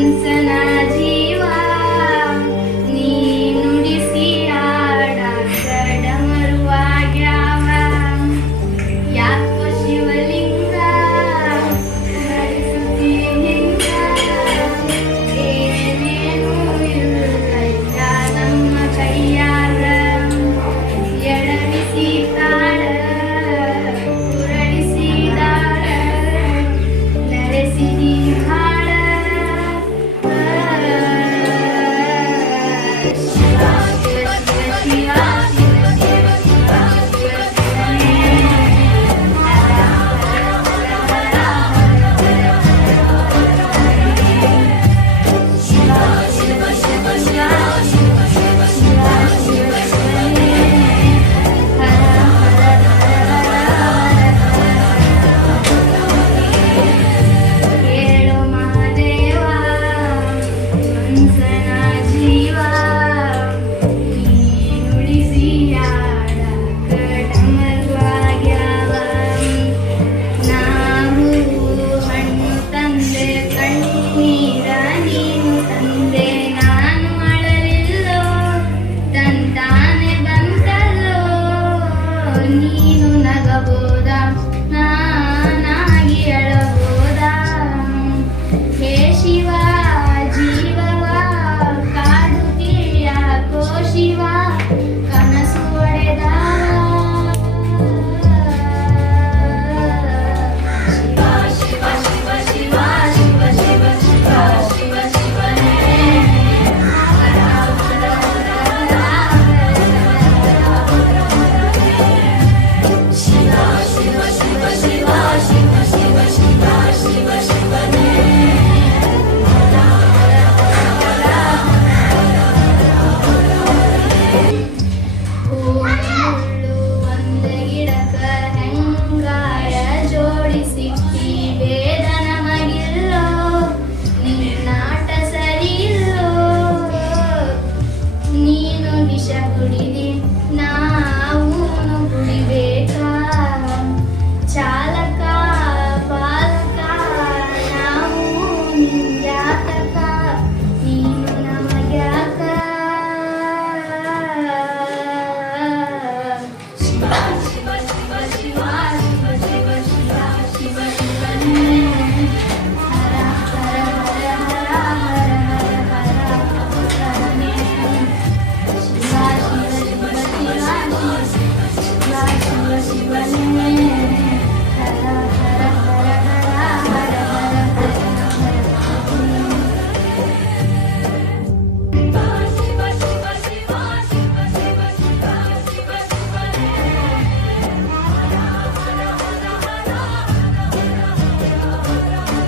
reason